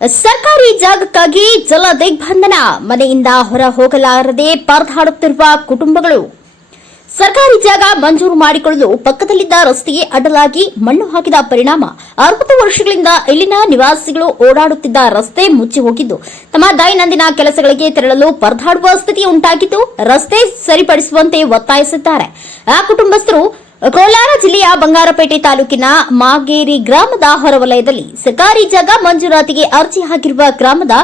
ಸರ್ಕಾರಿ ಜಾಗಕ್ಕಾಗಿ ಜಲ ದಿಗ್ಬಂಧನ ಮನೆಯಿಂದ ಹೊರ ಹೋಗಲಾರದೆ ಪರದಾಡುತ್ತಿರುವ ಕುಟುಂಬಗಳು. ಸರ್ಕಾರಿ ಜಾಗ ಮಂಜೂರು ಮಾಡಿಕೊಳ್ಳಲು ಪಕ್ಕದಲ್ಲಿದ್ದ ರಸ್ತೆಗೆ ಅಡ್ಡಲಾಗಿ ಮಣ್ಣು ಹಾಕಿದ ಪರಿಣಾಮ ಅರವತ್ತು ವರ್ಷಗಳಿಂದ ಇಲ್ಲಿನ ನಿವಾಸಿಗಳು ಓಡಾಡುತ್ತಿದ್ದ ರಸ್ತೆ ಮುಚ್ಚಿ ಹೋಗಿದ್ದು. ತಮ್ಮ ದೈನಂದಿನ ಕೆಲಸಗಳಿಗೆ ತೆರಳಲು ಪರದಾಡುವ ಸ್ಥಿತಿ ಉಂಟಾಗಿದ್ದು ರಸ್ತೆ ಸರಿಪಡಿಸುವಂತೆ ಒತ್ತಾಯಿಸಿದ್ದಾರೆ. ಆ ಕುಟುಂಬಸ್ಥರು ಕೋಲಾರ ಜಿಲ್ಲೆಯ ಬಂಗಾರಪೇಟೆ ತಾಲೂಕಿನ ಮಾಗೇರಿ ಗ್ರಾಮದ ಹೊರವಲಯದಲ್ಲಿ ಸರ್ಕಾರಿ ಜಾಗ ಮಂಜೂರಾತಿಗೆ ಅರ್ಜಿ ಹಾಕಿರುವ ಗ್ರಾಮದ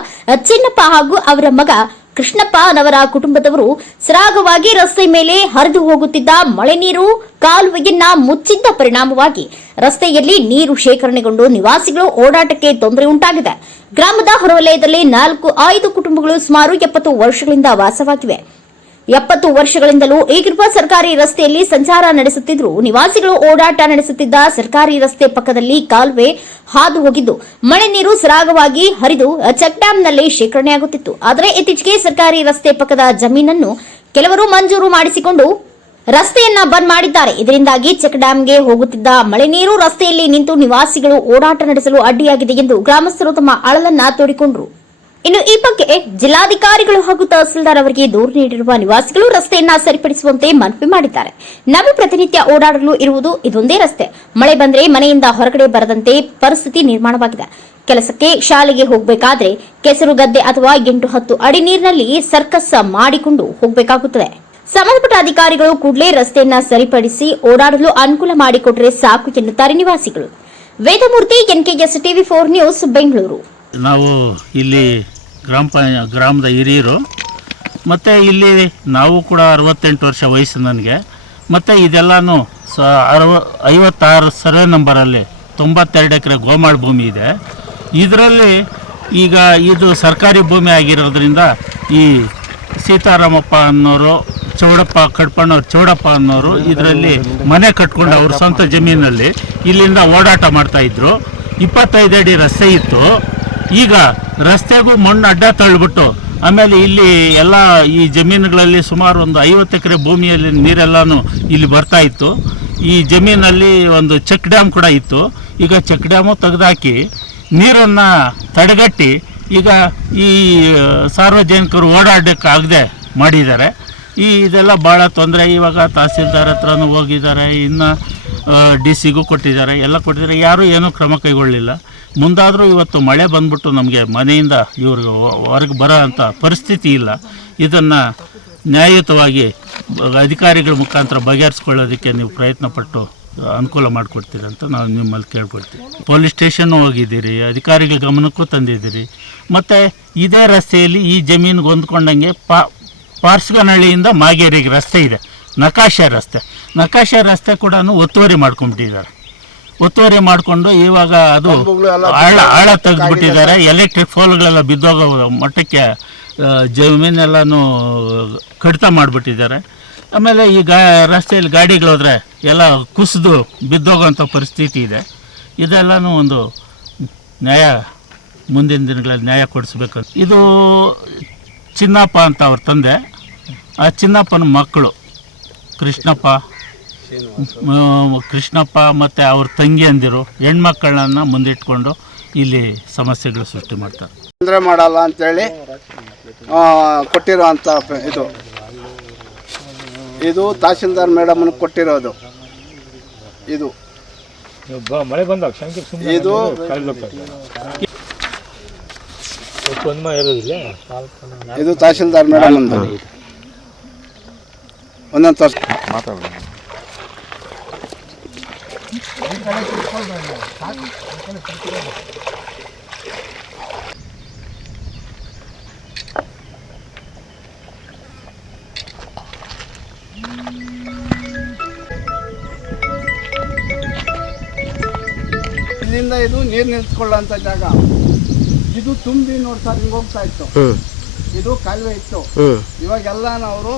ಚಿನ್ನಪ್ಪ ಹಾಗೂ ಅವರ ಮಗ ಕೃಷ್ಣಪ್ಪ ನವರ ಕುಟುಂಬದವರು ಸರಾಗವಾಗಿ ರಸ್ತೆ ಮೇಲೆ ಹರಿದು ಹೋಗುತ್ತಿದ್ದ ಮಳೆ ನೀರು ಕಾಲುವೆಯನ್ನ ಮುಚ್ಚಿದ್ದ ಪರಿಣಾಮವಾಗಿ ರಸ್ತೆಯಲ್ಲಿ ನೀರು ಶೇಖರಣೆಗೊಂಡು ನಿವಾಸಿಗಳು ಓಡಾಟಕ್ಕೆ ತೊಂದರೆ ಉಂಟಾಗಿದೆ. ಗ್ರಾಮದ ಹೊರವಲಯದಲ್ಲಿ ನಾಲ್ಕು, ಐದು ಕುಟುಂಬಗಳು ಸುಮಾರು ಎಪ್ಪತ್ತು ವರ್ಷಗಳಿಂದ ವಾಸವಾಗಿವೆ. ಎಪ್ಪತ್ತು ವರ್ಷಗಳಿಂದಲೂ ಈಗಿರುವ ಸರ್ಕಾರಿ ರಸ್ತೆಯಲ್ಲಿ ಸಂಚಾರ ನಡೆಸುತ್ತಿದ್ದರು. ನಿವಾಸಿಗಳು ಓಡಾಟ ನಡೆಸುತ್ತಿದ್ದ ಸರ್ಕಾರಿ ರಸ್ತೆ ಪಕ್ಕದಲ್ಲಿ ಕಾಲುವೆ ಹಾದು ಹೋಗಿದ್ದು. ಮಳೆ ನೀರು ಸರಾಗವಾಗಿ ಹರಿದು ಚೆಕ್ ಡ್ಯಾಂನಲ್ಲಿ ಶೇಖರಣೆಯಾಗುತ್ತಿತ್ತು. ಆದರೆ ಇತ್ತೀಚೆಗೆ ಸರ್ಕಾರಿ ರಸ್ತೆ ಪಕ್ಕದ ಜಮೀನನ್ನು ಕೆಲವರು ಮಂಜೂರು ಮಾಡಿಸಿಕೊಂಡು ರಸ್ತೆಯನ್ನ ಬಂದ್ ಮಾಡಿದ್ದಾರೆ. ಇದರಿಂದಾಗಿ ಚೆಕ್ ಡ್ಯಾಂಗೆ ಹೋಗುತ್ತಿದ್ದ ಮಳೆ ನೀರು ರಸ್ತೆಯಲ್ಲಿ ನಿಂತು ನಿವಾಸಿಗಳು ಓಡಾಟ ನಡೆಸಲು ಅಡ್ಡಿಯಾಗಿದೆ ಎಂದು ಗ್ರಾಮಸ್ಥರು ತಮ್ಮ ಅಳಲನ್ನ ತೋಡಿಕೊಂಡರು. ಇನ್ನು ಈ ಬಗ್ಗೆ ಜಿಲ್ಲಾಧಿಕಾರಿಗಳು ಹಾಗೂ ತಹಸೀಲ್ದಾರ್ ಅವರಿಗೆ ದೂರು ನೀಡಿರುವ ನಿವಾಸಿಗಳು ರಸ್ತೆಯನ್ನ ಸರಿಪಡಿಸುವಂತೆ ಮನವಿ ಮಾಡಿದ್ದಾರೆ. ನಾವು ಪ್ರತಿನಿತ್ಯ ಓಡಾಡಲು ಇರುವುದು ಇದೊಂದೇ ರಸ್ತೆ. ಮಳೆ ಬಂದ್ರೆ ಮನೆಯಿಂದ ಹೊರಗಡೆ ಬರದಂತೆ ಪರಿಸ್ಥಿತಿ ನಿರ್ಮಾಣವಾಗಿದೆ. ಕೆಲಸಕ್ಕೆ ಶಾಲೆಗೆ ಹೋಗಬೇಕಾದ್ರೆ ಕೆಸರು ಗದ್ದೆ ಅಥವಾ ಎಂಟು ಹತ್ತು ಅಡಿ ನೀರಿನಲ್ಲಿ ಸರ್ಕಸ್ ಮಾಡಿಕೊಂಡು ಹೋಗಬೇಕಾಗುತ್ತದೆ. ಸಂಬಂಧಪಟ್ಟ ಅಧಿಕಾರಿಗಳು ಕೂಡಲೇ ರಸ್ತೆಯನ್ನ ಸರಿಪಡಿಸಿ ಓಡಾಡಲು ಅನುಕೂಲ ಮಾಡಿಕೊಟ್ರೆ ಸಾಕು ಎನ್ನುತ್ತಾರೆ ನಿವಾಸಿಗಳು. Vedamurthy NKS TV four news, Bengaluru. ನಾವು ಇಲ್ಲಿ ಗ್ರಾಮ ಪ, ಗ್ರಾಮದ ಹಿರಿಯರು. ಮತ್ತು ಇಲ್ಲಿ ನಾವು ಕೂಡ ಅರವತ್ತೆಂಟು ವರ್ಷ ವಯಸ್ಸು ನನಗೆ. ಮತ್ತು ಇದೆಲ್ಲನೂ ಸ, ಅರವ, ಐವತ್ತಾರು ಸರ್ವೆ ನಂಬರಲ್ಲಿ ತೊಂಬತ್ತೆರಡು ಎಕರೆ ಗೋಮಾಳ ಭೂಮಿ ಇದೆ. ಇದರಲ್ಲಿ ಈಗ ಇದು ಸರ್ಕಾರಿ ಭೂಮಿ ಆಗಿರೋದ್ರಿಂದ ಈ ಸೀತಾರಾಮಪ್ಪ ಅನ್ನೋರು, ಚೌಡಪ್ಪ ಕಡ್ಪಣ್ಣವ್ರು ಚೌಡಪ್ಪ ಅನ್ನೋರು ಇದರಲ್ಲಿ ಮನೆ ಕಟ್ಕೊಂಡು ಅವ್ರ ಸ್ವಂತ ಜಮೀನಲ್ಲಿ ಇಲ್ಲಿಂದ ಓಡಾಟ ಮಾಡ್ತಾಯಿದ್ರು ಇಪ್ಪತ್ತೈದು ಅಡಿ ರಸ್ತೆ ಇತ್ತು. ಈಗ ರಸ್ತೆಗೂ ಮಣ್ಣು ಅಡ್ಡ ತಳ್ಳಿಬಿಟ್ಟು, ಆಮೇಲೆ ಇಲ್ಲಿ ಎಲ್ಲ ಈ ಜಮೀನುಗಳಲ್ಲಿ ಸುಮಾರು ಒಂದು ಐವತ್ತು ಎಕರೆ ಭೂಮಿಯಲ್ಲಿ ನೀರೆಲ್ಲನೂ ಇಲ್ಲಿ ಬರ್ತಾ ಇತ್ತು. ಈ ಜಮೀನಲ್ಲಿ ಒಂದು ಚೆಕ್ ಡ್ಯಾಮ್ ಕೂಡ ಇತ್ತು. ಈಗ ಚೆಕ್ ಡ್ಯಾಮು ತೆಗೆದಾಕಿ ನೀರನ್ನು ತಡೆಗಟ್ಟಿ ಈಗ ಈ ಸಾರ್ವಜನಿಕರು ಓಡಾಡೋಕ್ಕಾಗದೆ ಮಾಡಿದ್ದಾರೆ. ಈ ಇದೆಲ್ಲ ಭಾಳ ತೊಂದರೆ. ಇವಾಗ ತಹಸೀಲ್ದಾರ್ ಹತ್ರನೂ ಹೋಗಿದ್ದಾರೆ. ಇನ್ನು ಡಿ ಸಿಗೂ ಕೊಟ್ಟಿದ್ದಾರೆ. ಎಲ್ಲ ಕೊಟ್ಟಿದ್ದಾರೆ. ಯಾರೂ ಏನೂ ಕ್ರಮ ಕೈಗೊಳ್ಳಲಿಲ್ಲ. ಮುಂದಾದರೂ ಇವತ್ತು ಮಳೆ ಬಂದ್ಬಿಟ್ಟು ನಮಗೆ ಮನೆಯಿಂದ ಇವ್ರಿಗೆ ಹೊರಗೆ ಬರೋ ಅಂಥ ಪರಿಸ್ಥಿತಿ ಇಲ್ಲ. ಇದನ್ನು ನ್ಯಾಯಯುತವಾಗಿ ಅಧಿಕಾರಿಗಳ ಮುಖಾಂತರ ಬಗೆಹರಿಸ್ಕೊಳ್ಳೋದಕ್ಕೆ ನೀವು ಪ್ರಯತ್ನ ಪಟ್ಟು ಅನುಕೂಲ ಮಾಡಿಕೊಡ್ತೀರಿ ಅಂತ ನಾವು ನಿಮ್ಮಲ್ಲಿ ಕೇಳ್ಕೊಡ್ತೀವಿ ಪೊಲೀಸ್ ಸ್ಟೇಷನ್ನು ಹೋಗಿದ್ದೀರಿ, ಅಧಿಕಾರಿಗಳ ಗಮನಕ್ಕೂ ತಂದಿದ್ದೀರಿ. ಮತ್ತು ಇದೇ ರಸ್ತೆಯಲ್ಲಿ ಈ ಜಮೀನಿಗೆ ಹೊಂದ್ಕೊಂಡಂಗೆ ಪಾ, ಪಾರ್ಸ್ಗನಹಳ್ಳಿಯಿಂದ ಮಾಗೇರಿಗೆ ರಸ್ತೆ ಇದೆ. ನಕಾಶೆ ರಸ್ತೆ. ನಕಾಶೆ ರಸ್ತೆ ಕೂಡ ಒತ್ತುವರಿ ಮಾಡ್ಕೊಂಡ್ಬಿಟ್ಟಿದ್ದಾರೆ. ಒತ್ತುವರಿ ಮಾಡಿಕೊಂಡು ಇವಾಗ ಅದು ಆಳ ಆಳ ತೆಗೆದ್ಬಿಟ್ಟಿದ್ದಾರೆ. ಎಲೆಕ್ಟ್ರಿಕ್ ಫೋಲ್ಗಳೆಲ್ಲ ಬಿದ್ದೋಗೋ ಮಟ್ಟಕ್ಕೆ ಜಮೀನೆಲ್ಲನೂ ಕಡಿತ ಮಾಡಿಬಿಟ್ಟಿದ್ದಾರೆ. ಆಮೇಲೆ ಈ ಗಾ ರಸ್ತೆಯಲ್ಲಿ ಗಾಡಿಗಳೋದ್ರೆ ಎಲ್ಲ ಕುಸಿದು ಬಿದ್ದೋಗೋಂಥ ಪರಿಸ್ಥಿತಿ ಇದೆ. ಇದೆಲ್ಲನೂ ಒಂದು ನ್ಯಾಯ ಮುಂದಿನ ದಿನಗಳಲ್ಲಿ ನ್ಯಾಯ ಕೊಡಿಸ್ಬೇಕು. ಇದು ಚಿನ್ನಪ್ಪ ಅಂತ ಅವ್ರ ತಂದೆ. ಆ ಚಿನ್ನಪ್ಪನ ಮಕ್ಕಳು ಕೃಷ್ಣಪ್ಪ. ಕೃಷ್ಣಪ್ಪ ಮತ್ತು ಅವ್ರ ತಂಗಿ ಅಂದಿರು ಹೆಣ್ಮಕ್ಕಳನ್ನ ಮುಂದಿಟ್ಕೊಂಡು ಇಲ್ಲಿ ಸಮಸ್ಯೆಗಳು ಸೃಷ್ಟಿ ಮಾಡ್ತಾರೆ. ತೊಂದರೆ ಮಾಡಲ್ಲ ಅಂತೇಳಿ ಆ, ಕೊಟ್ಟಿರೋ ಅಂಥ ಪ- ಇದು. ಇದು ತಹಸೀಲ್ದಾರ್ ಮೇಡಮ್ನ ಕೊಟ್ಟಿರೋದು. ಇದು. ಮಳೆ ಬಂದಾಗ ಇದು ಇದು ತಹಸೀಲ್ದಾರ್ ಮೇಡಮ್ ಒಂದೊಂದು ತೋರ್ಸ್ ಇಲ್ಲಿಂದ ಇದು ನೀರು ನಿಲ್ಸ್ಕೊಳ್ಳೋಂಥ ಜಾಗ. ಇದು ತುಂಬಿ ನೋಡ್ತಾ ಹಿಂಗೆ ಹೋಗ್ತಾ ಇತ್ತು. ಇದು ಕಾಲುವೆ ಇತ್ತು. ಇವಾಗೆಲ್ಲ ಅವರು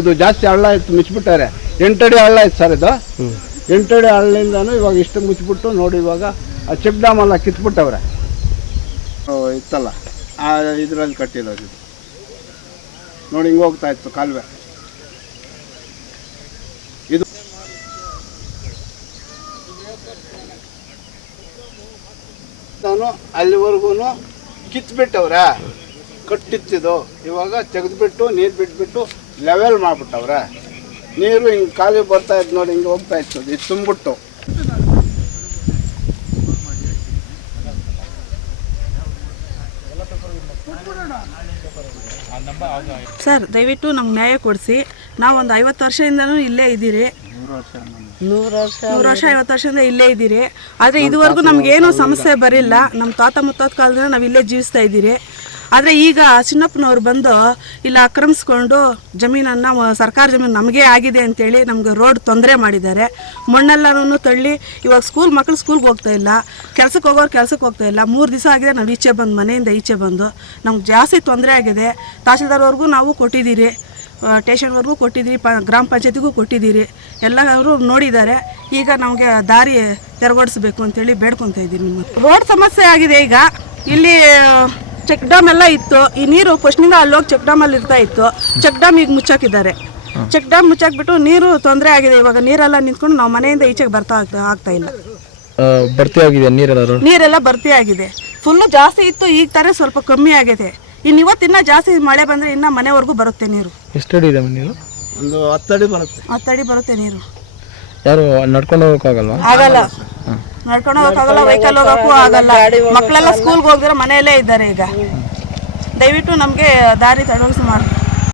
ಇದು ಜಾಸ್ತಿ ಹಳ್ಳ ಇತ್ತು ಮಿಚ್ಬಿಟ್ಟಾರೆ ಎಂಟಡಿ ಹಳ್ಳ ಇತ್ತು ಸರ್ ಇದು. ಎಂಟಡಿ ಹಳ್ಳಿಂದನೂ ಇವಾಗ ಇಷ್ಟು ಮುಚ್ಚಿಬಿಟ್ಟು ನೋಡಿ ಇವಾಗ ಆ ಚೆಕ್ ಡ್ಯಾಮ್ ಎಲ್ಲ ಕಿತ್ಬಿಟ್ಟವ್ರೆ. ಇತ್ತಲ್ಲ. ಆ ಇದರಲ್ಲಿ ಕಟ್ಟಿರೋದು ನೋಡಿ ಹಿಂಗೆ ಹೋಗ್ತಾ ಇತ್ತು ಕಾಲುವೆ. ಇದು ನಾನು ಅಲ್ಲಿವರೆಗೂ ಕಿತ್ಬಿಟ್ಟವ್ರೆ. ಕಟ್ಟಿತ್ತಿದ್ದು. ಇವಾಗ ತೆಗೆದ್ಬಿಟ್ಟು, ನೀರು ಬಿಟ್ಬಿಟ್ಟು ಲೆವೆಲ್ ಮಾಡ್ಬಿಟ್ಟವ್ರೆ. ನೀರು ಹಿಂಗೆ ಖಾಲಿ ಬರ್ತಾ ಇತ್ತು ನೋಡಿ ಹಿಂಗೆ ಹೋಗ್ತಾ ಇತ್ತು. ಇದು ತುಂಬಿಟ್ಟು. ಸರ್ ದಯವಿಟ್ಟು ನಮ್ಗೆ ನ್ಯಾಯ ಕೊಡಿಸಿ. ನಾವು ಒಂದು ಐವತ್ತು ವರ್ಷದಿಂದನೂ ಇಲ್ಲೇ ಇದ್ದೀರಿ. ನೂರು ವರ್ಷ ಐವತ್ತು ವರ್ಷದಿಂದ ಇಲ್ಲೇ ಇದ್ದೀರಿ. ಆದರೆ ಇದುವರೆಗೂ ನಮಗೇನು ಸಮಸ್ಯೆ ಬರಿಲ್ಲ. ನಮ್ಮ ತಾತ ಮುತ್ತಾತ ಕಾಲದಿಂದ ನಾವು ಇಲ್ಲೇ ಜೀವಿಸ್ತಾ ಇದ್ದೀರಿ. ಆದರೆ ಈಗ ಚಿನ್ನಪ್ಪನವ್ರು ಬಂದು ಇಲ್ಲಿ ಆಕ್ರಮಿಸ್ಕೊಂಡು ಜಮೀನನ್ನು ಸರ್ಕಾರ ಜಮೀನು ನಮಗೇ ಆಗಿದೆ ಅಂತೇಳಿ ನಮ್ಗೆ ರೋಡ್ ತೊಂದರೆ ಮಾಡಿದ್ದಾರೆ. ಮಣ್ಣೆಲ್ಲನೂ ತಳ್ಳಿ ಇವಾಗ ಸ್ಕೂಲ್ ಮಕ್ಕಳು ಸ್ಕೂಲ್ಗೆ ಹೋಗ್ತಾ ಇಲ್ಲ. ಕೆಲ್ಸಕ್ಕೆ ಹೋಗೋರು ಕೆಲ್ಸಕ್ಕೆ ಹೋಗ್ತಾ ಇಲ್ಲ. ಮೂರು ದಿವಸ ಆಗಿದೆ ನಾವು ಈಚೆ ಬಂದು, ಮನೆಯಿಂದ ಈಚೆ ಬಂದು. ನಮ್ಗೆ ಜಾಸ್ತಿ ತೊಂದರೆ ಆಗಿದೆ. ತಹಶೀಲ್ದಾರ್ವರೆಗೂ ನಾವು ಕೊಟ್ಟಿದ್ದೀರಿ. ಸ್ಟೇಷನ್ವರೆಗೂ ಕೊಟ್ಟಿದ್ದೀರಿ, ಪ, ಗ್ರಾಮ ಪಂಚಾಯತಿಗೂ ಕೊಟ್ಟಿದ್ದೀರಿ. ಎಲ್ಲ ಅವರು ನೋಡಿದ್ದಾರೆ. ಈಗ ನಮಗೆ ದಾರಿ ತೆರವಡಿಸ್ಬೇಕು ಅಂತೇಳಿ ಬೇಡ್ಕೊತಾ ಇದ್ದೀನಿ ರೋಡ್ ಸಮಸ್ಯೆ ಆಗಿದೆ ಈಗ. ಇಲ್ಲಿ ಚೆಕ್ ಡ್ಯಾಮ್ ಎಲ್ಲ ಇತ್ತು. ಈ ನೀರು ಫಸ್ಟ್ನಿಂದ ಅಲ್ಲೋಗಿ ಚೆಕ್ ಡ್ಯಾಮಲ್ಲಿ ಇರ್ತಾ ಇತ್ತು. ಚೆಕ್ ಡ್ಯಾಮ್ ಈಗ ಮುಚ್ಚಾಕಿದ್ದಾರೆ. ಚೆಕ್ ಡ್ಯಾಮ್ ಮುಚ್ಚಾಕ್ಬಿಟ್ಟು ನೀರು ತೊಂದರೆ ಆಗಿದೆ. ಇವಾಗ ನೀರೆಲ್ಲ ನಿಂತ್ಕೊಂಡು ನಾವು ಮನೆಯಿಂದ ಈಚೆಗೆ ಬರ್ತಾ ಆಗ್ತಾ ಆಗ್ತಾ ಇಲ್ಲ. ಭರ್ತಿ ಆಗಿದೆ ನೀರೆಲ್ಲ ಬರ್ತಿ ನೀರೆಲ್ಲ ಭರ್ತಿ ಆಗಿದೆ. ಫುಲ್ಲು ಜಾಸ್ತಿ ಇತ್ತು. ಈಗ ತರ ಸ್ವಲ್ಪ ಕಮ್ಮಿ ಆಗಿದೆ. ಇನ್ನು ಇವತ್ತಿನ್ನ ಜಾಸ್ತಿ ಮಳೆ ಬಂದ್ರೆ ಇನ್ನ ಮನೆವರೆಗೂ ಬರುತ್ತೆ ನೀರು. ಎಷ್ಟು ಅಡಿ ಇದೆ ನೀರು ಒಂದು ಹತ್ತಡಿ ಬರುತ್ತೆ. ಹತ್ತಡಿ ಬರುತ್ತೆ ನೀರು. ಯಾರು ನಡ್ಕೊಂಡು ಹೋಗೋಕ್ಕಾಗಲ್ವಾ? ಆಗಲ್ಲ. ನಡ್ಕೊಂಡು ಹೋಗಕ್ಕಾಗಲ್ಲ ವೆಹಿಕಲ್ ಹೋಗಕ್ಕೂ ಆಗಲ್ಲ ಮಕ್ಕಳೆಲ್ಲ ಸ್ಕೂಲ್ಗೆ ಹೋಗಿದ್ರೆ ಮನೆಯಲ್ಲೇ ಇದ್ದಾರೆ ಈಗ. ದಯವಿಟ್ಟು ನಮಗೆ ದಾರಿ ತಡವಳಿಸಿ ಮಾಡಿ